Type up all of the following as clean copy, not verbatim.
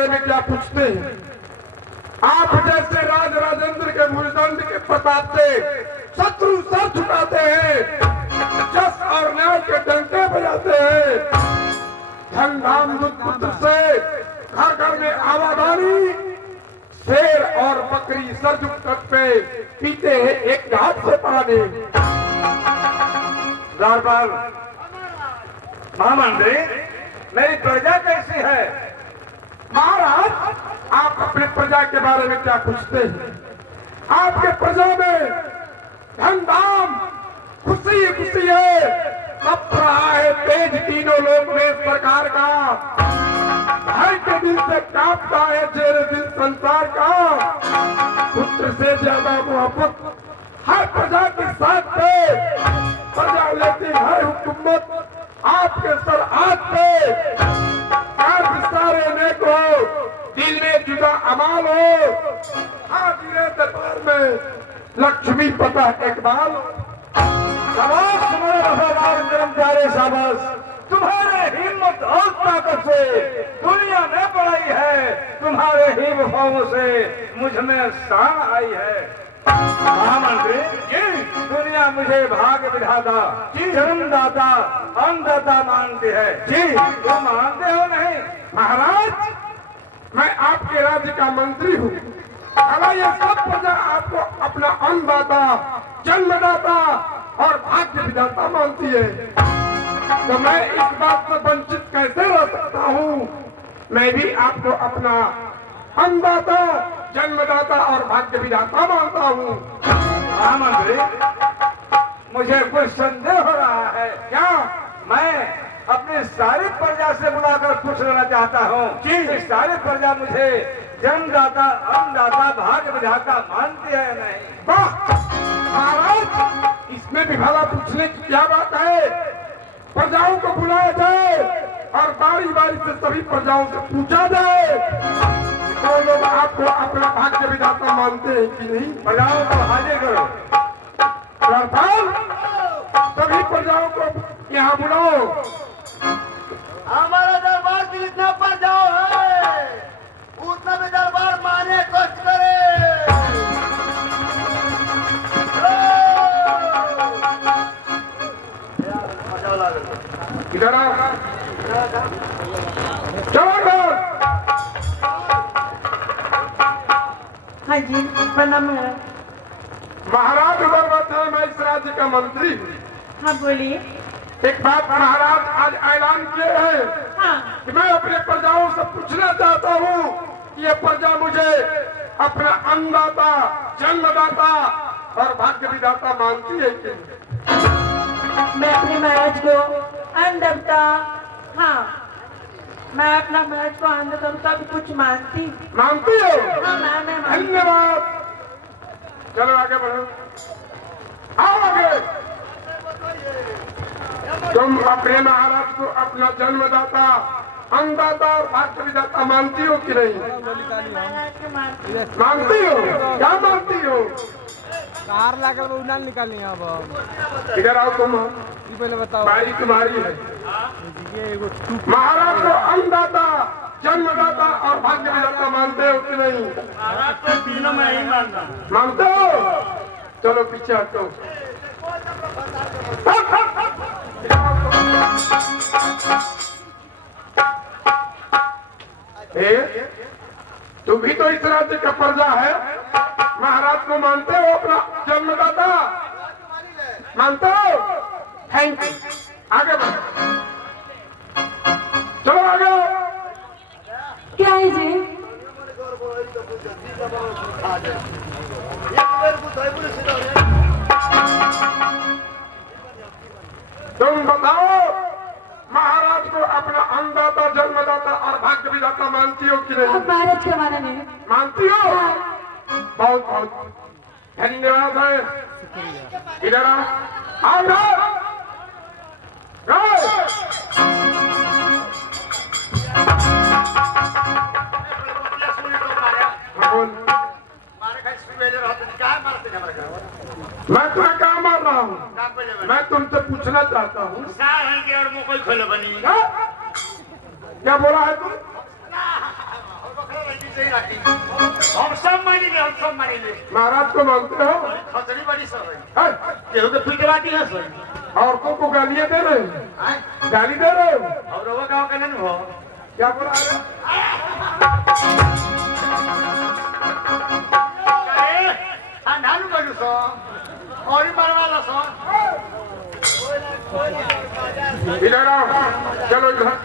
बारे में क्या पूछते हैं? आप जैसे राज राजेंद्र के भुजदंड के प्रताप से शत्रु सर झुकाते हैं, जस और न्याय के डंके बजाते हैं, धन धाम दूध पुत्र से घर घर में आवादानी, शेर और बकरी सर झुक पे पीते हैं एक हाथ से पानी। दरबार महामंत्री, मेरी प्रजा कैसी है? महाराज, आप अपने प्रजा के बारे में क्या पूछते हैं? आपके प्रजा में धन धाम खुशी खुशी है, अब रहा है तेज तीनों लोग में सरकार का, भाई के दिल से कांपता है जेरे दिल संसार का, पुत्र से ज्यादा मोहब्बत हर प्रजा के साथ पे, प्रजा लेती है हुकूमत आपके सर हाथ पे, सारे नेक हो, दिल में जुदा अमाल हो, हाजिर दरबार में लक्ष्मी पता इकबाल। शाबाश तुम्हारे वफादार कर्मचारी, शाबाश। तुम्हारे हिम्मत और ताकत से दुनिया ने बढ़ाई है, तुम्हारे ही वफाओं से मुझ में शान आई है। महामंत्री जी, दुनिया मुझे भाग्य विधाता, जन्मदाता, अन्नदाता मानती है जी, तुम मानते हो नहीं? महाराज, मैं आपके राज्य का मंत्री हूँ, अगर ये सब प्रजा आपको अपना अन्नदाता, जन्मदाता और भाग्य विधाता मानती है, तो मैं इस बात से वंचित कैसे रह सकता हूँ? मैं भी आपको अपना अन्नदाता, जन्मदाता और भाग्य विधाता मानता हूँ। महामंत्री, मुझे कुछ संदेह हो रहा है। क्या? मैं अपनी सारी प्रजा से बुलाकर पूछ लेना चाहता हूँ कि सारी प्रजा मुझे जन्मदाता, अन्नदाता, भाग्य विधाता मानती है या नहीं? वाह महाराज, इसमें भी भला पूछने की क्या बात है? प्रजाओं को बुलाया जाए और बारी बारी से सभी प्रजाओं से पूछा जाए तो लोग आपको अपना भाग्य विधाता मानते हैं कि नहीं? प्रजाओं को हाजिर करो। सभी प्रजाओं को यहाँ बुलाओ। हमारा दरबार की जितना प्रजाओं है उतना भी दरबार माने कष्ट करे। इधर आओ, चलो। हाँ जी, प्रणाम महाराज उधर बैठे हैं, मैं इस राज्य का मंत्री हूँ। हाँ बोलिए। एक बात महाराज आज ऐलान किए हैं हाँ। कि मैं अपने प्रजाओं से पूछना चाहता हूँ कि ये प्रजा मुझे अपना अन्नदाता, जन्मदाता और भाग्य विधाता मानती है कि नहीं? मैं अपने महाराज को अन्नदाता, हाँ, मैं अपना महाराज को अन्नदाता भी कुछ मानती हो? हाँ, मैं धन्यवाद। चलो आगे बढ़ो, आओ आगे। तुम अपने महाराज को अपना जन्मदाता, अन्नदाता और भाग्य विधाता मानती हो कि नहीं? मानती हो? क्या मानती हो? कार लाकर वो उड़ान निकालनी अब। इधर आओ तुम, पहले बताओ। बारी तुम्हारी है। महाराज को अन्नदाता, जन्मदाता और भाग्य विधाता मानते हो कि नहीं? महाराज को तीनों में ही मानना। मानते हो? चलो पीछे हटो। तू भी तो इस राज्य का प्रजा है, महाराज को मानते हो अपना जन्मदाता? मानते हो? Thank you. आगे बढ़ो, चलो आगे। क्या है जी? तुम बताओ, महाराज को अपना अन्नदाता, जन्मदाता और भाग्य विधाता मानती हो कि नहीं? अब महाराज के माने नहीं। मानती हो? बहुत बहुत धन्यवाद है। इधर आओ, आओ इधर। मैं तुम्हें कहा मार रहा हूँ? मैं तुमसे पूछना चाहता हूँ। क्या बोला है तुम? ऐसे ही रखी हम सब मानेंगे महाराज को मानते हो? खसड़ी बड़ी सब है हैं? केहू तो पिटवाती है सर औरतों को गालियां दे रहे हो? हैं? गाली दे रहे हो? और वो गाँव का नहीं हो क्या बोला रहे हो? ठांडालू बोलू सो और ही मरवाला सो इधर आओ, चलो इधर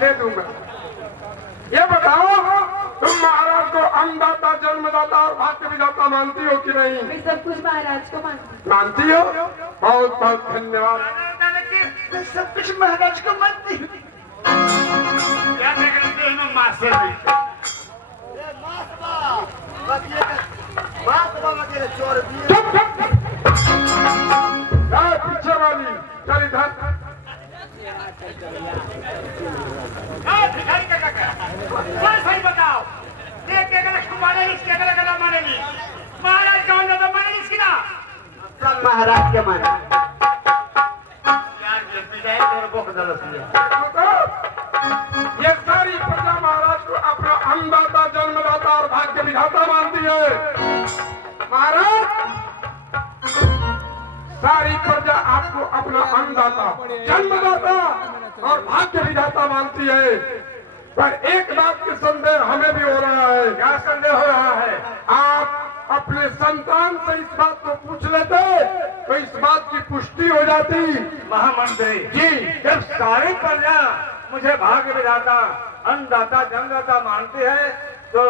दे दूंगा। ये बताओ, तुम महाराज को अन्नदाता, जन्मदाता और भाग्य विधाता मानती हो कि नहीं? मैं सब कुछ महाराज को मानती मानती हो? बहुत बहुत धन्यवाद। मैं सब कुछ महाराज को मानती हूँ चोर भी चुप चुप क्या पीछे वाली, चल इधर। सही बताओ महाराज कौन ज्यादा माने इसकी ना सब महाराज के माने ये सारी प्रजा महाराज को अपना अन्नदाता, जन्मदाता और भाग्य विधाता मानती है। महाराज, सारी प्रजा आपको अपना अन्नदाता, जन्मदाता और भाग्य विधाता मानती है, पर एक बात की संदेह हमें भी हो रहा है। क्या संदेह हो रहा है? आप अपने संतान से इस बात को पूछ लेते तो इस बात की पुष्टि हो जाती। महामंत्री जी, जब सारी प्रजा मुझे भाग्य विधाता, अन्नदाता, जन्मदाता मानती है तो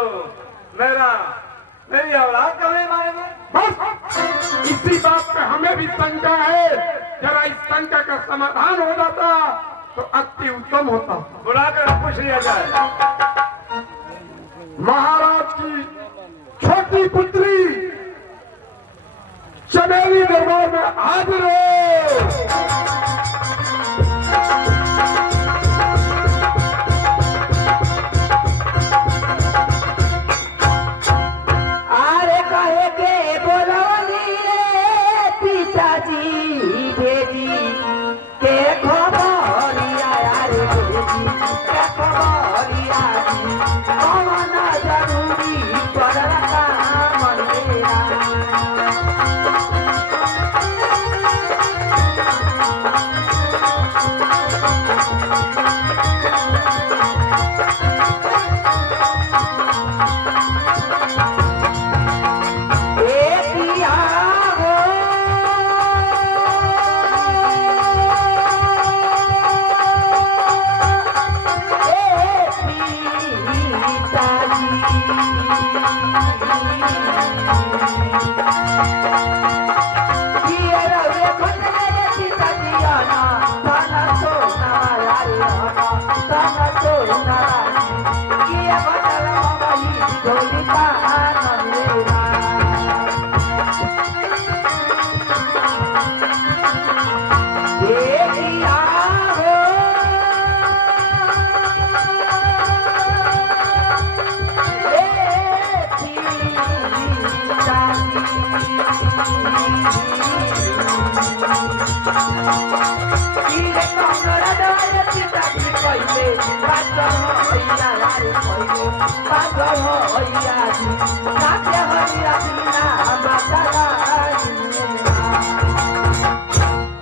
मेरी औलाद क्यों नहीं मानेंगे? बस इसी बात पे हमें भी शंका है। जरा इस शंका का समाधान हो जाता तो अति उत्तम होता। बुलाकर पूछ लिया जाए। महाराज की छोटी पुत्री चमेली दरबार में हाजिर हो। अरे कहे के बोलवनी रे पिताजी भेजी के खबरिया रे भेजी के खबरिया कौन जरूरी पड़ता मन मेरा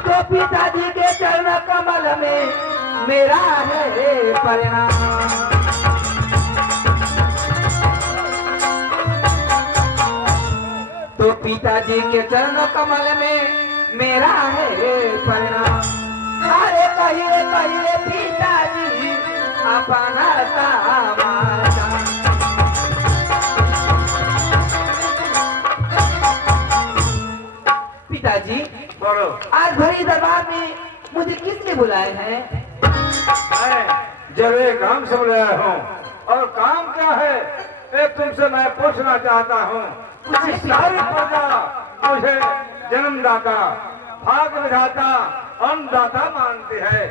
तो पिताजी के चरण कमल में मेरा है परिणाम। तो पिताजी के चरण कमल में मेरा है परिणाम। अरे कहिए पिताजी अपना तमाशा। पिताजी बोलो। आज भरी दरबार में मुझे किसने बुलाए हैं? जब एक काम से बुलाया हूँ और काम क्या है ये तुमसे मैं पूछना चाहता हूँ। पूछिए। सारी प्रजा मुझे जन्मदाता, भाग्य विधाता, अन्नदाता मानती है,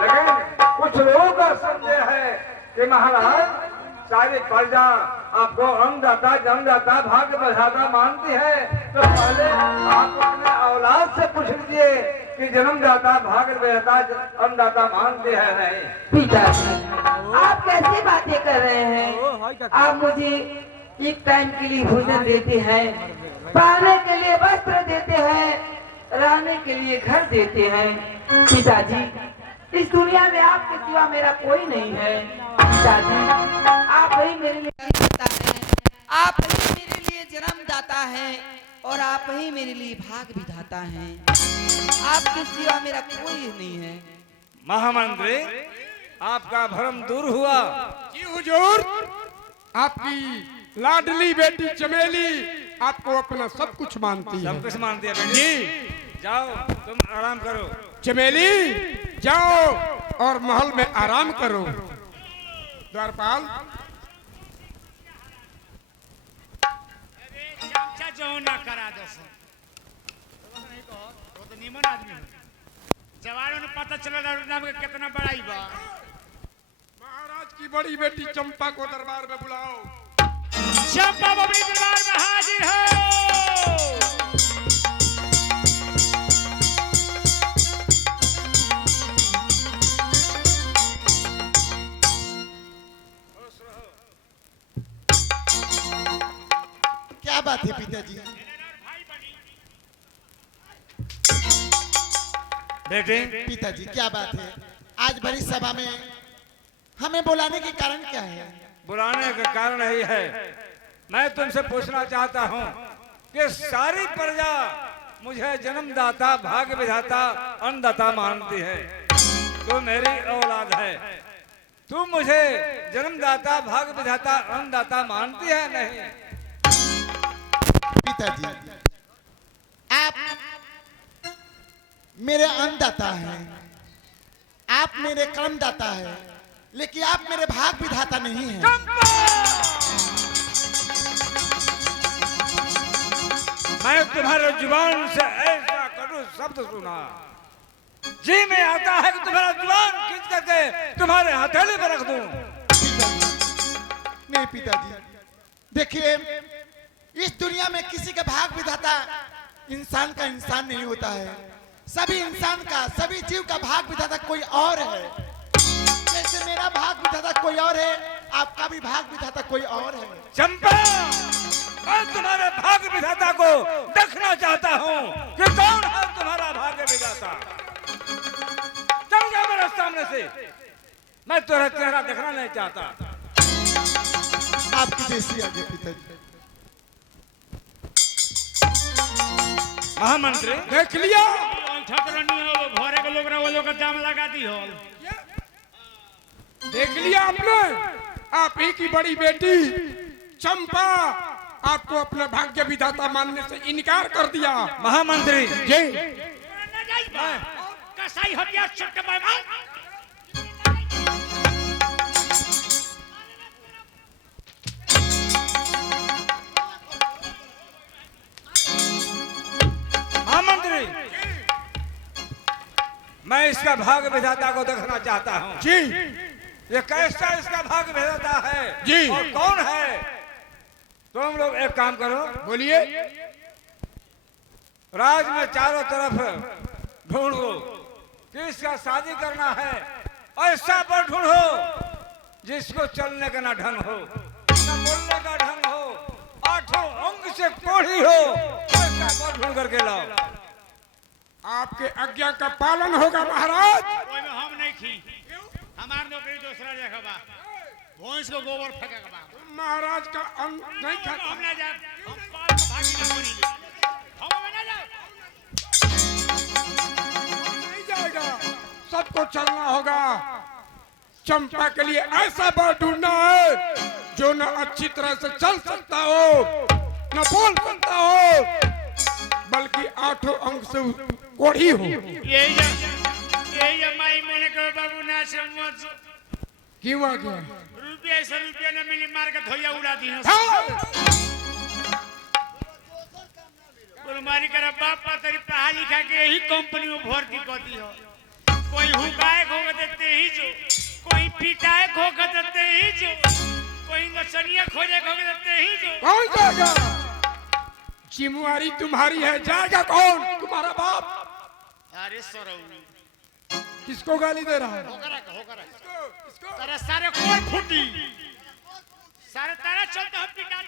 लेकिन कुछ लोगों का संदेह है कि महाराज सारी प्रजा आपको अन्नदाता, जन्मदाता, भाग्य विधाता मानती है, तो पहले आप अपने औलाद से पूछ लीजिए कि जन्मदाता भाग विधाता अन्नदाता मानते हैं नहीं। पिताजी आप कैसी बातें कर रहे ओ, हाय हैं? काका। आप मुझे एक टाइम के लिए भोजन देते हैं, पहनने के लिए वस्त्र देते हैं, रहने के लिए घर देते हैं। पिताजी इस दुनिया में आपके सिवा मेरा कोई नहीं है। पिताजी आप ही मेरे लिए जीता है, आप ही मेरे लिए जन्मदाता है और आप ही मेरे लिए भाग विधाता हैं। आपके सिवा मेरा कोई नहीं है। महामंत्री, आपका भ्रम दूर हुआ। जी हुजूर, आपकी लाडली बेटी चमेली आपको अपना सब कुछ मानती है। सब कुछ मानती है बेटी। जाओ तुम आराम करो। चमेली जाओ और महल में आराम करो। द्वारपाल जो ना करा दो वो तो निमन आदमी है। जवानों ने पता चला नाम का कितना बड़ाई बा। महाराज की बड़ी बेटी चंपा को दरबार में बुलाओ। चंपा बबली दरबार में हाजिर हो। क्या बात है पिताजी? बेटे, पिताजी क्या बात है? आज बड़ी सभा में हमें बुलाने के कारण क्या है? बुलाने का कारण यही है, मैं तुमसे पूछना चाहता हूँ कि सारी प्रजा मुझे जन्मदाता भाग्य विधाता अन्नदाता मानती है। तू मेरी औलाद है, तू मुझे जन्मदाता भाग्य विधाता अन्नदाता मानती है नहीं? पिताजी आप मेरे अन्नदाता हैं, आप मेरे कर्मदाता हैं, लेकिन आप मेरे भाग विधाता नहीं हैं। मैं तुम्हारे जुबान से ऐसा कड़ू शब्द सुना, जी में आता है कि तुम्हारा जुबान खींच करके तुम्हारे हथेली पर रख दूं। नहीं पिताजी, देखिए इस दुनिया में किसी का भाग विधाता इंसान का इंसान नहीं होता है। सभी इंसान का, सभी जीव का भाग विधाता कोई और है। जैसे मेरा भाग विधाता कोई और है, आपका भी भाग विधाता कोई और है। चंपा, मैं तुम्हारे भाग्य विधाता को देखना चाहता हूँ कि कौन है तुम्हारा भाग्य विधाता। चल जा मेरे सामने से, मैं तुम्हारा चेहरा देखना नहीं चाहता। आपकी जैसी आगे पिताजी। महामंत्री, देख लिया, छतरनी हो भोरे के लोग रे वो लोग का जाम लगा दी हो। देख लिया आपने, आप ही की बड़ी बेटी चंपा आपको अपना भाग्य विधाता मानने से इनकार कर दिया। महामंत्री जी कसाई हटिया छुट के महामंत्री, मैं इसका भाग्य विधाता को देखना चाहता हूँ। जी ये कैसा इसका भाग्य विधाता है जी। और कौन है? तुम लोग एक काम करो, बोलिए। राज में चारों तरफ ढूंढो कि इसका शादी करना है, ऐसा पर ढूंढो जिसको चलने का ना ढंग हो, ना बोलने का ढंग हो, आठों अंग से कोढ़ी हो, ऐसा पर ढूंढ करके लाओ। आपके आज्ञा का पालन होगा महाराज। कोई में हम नहीं खी, हमार नौकरी दूसरा जगह बा। भैंस को गोबर फेंकेगा बा। महाराज का अन्न नहीं खाता। हम ना जाए, हम पास भागी ना बनी। हम ना जाए। नहीं जाएगा, सबको चलना होगा। चंपा के लिए ऐसा वर ढूंढना है जो न अच्छी तरह से चल सकता हो, न बोल सकता हो, बल्कि आठों अंग से कोढ़ी हो। यही माई मैंने कहा बाबू ना समझ। क्यों आ गया? रुपया से रुपया न मिली मार के धोया उड़ा दी है। मारी कर बाप पा तेरी पढ़ा लिखा के यही कंपनी में भर्ती कर दी हो। कोई हुकाए खोग देते ही जो, कोई पिटाए खोग देते ही जो, कोई नचनिया खोजे खोग देते ही जो। कौन जाएगा? जिम्मेवारी तुम्हारी है, जाएगा कौन? तुम्हारा बाप। अरे सरऊ किसको गाली दे रहा है? होकर तारा सारे कोई फूटी सारे तारा चलते हम पिटा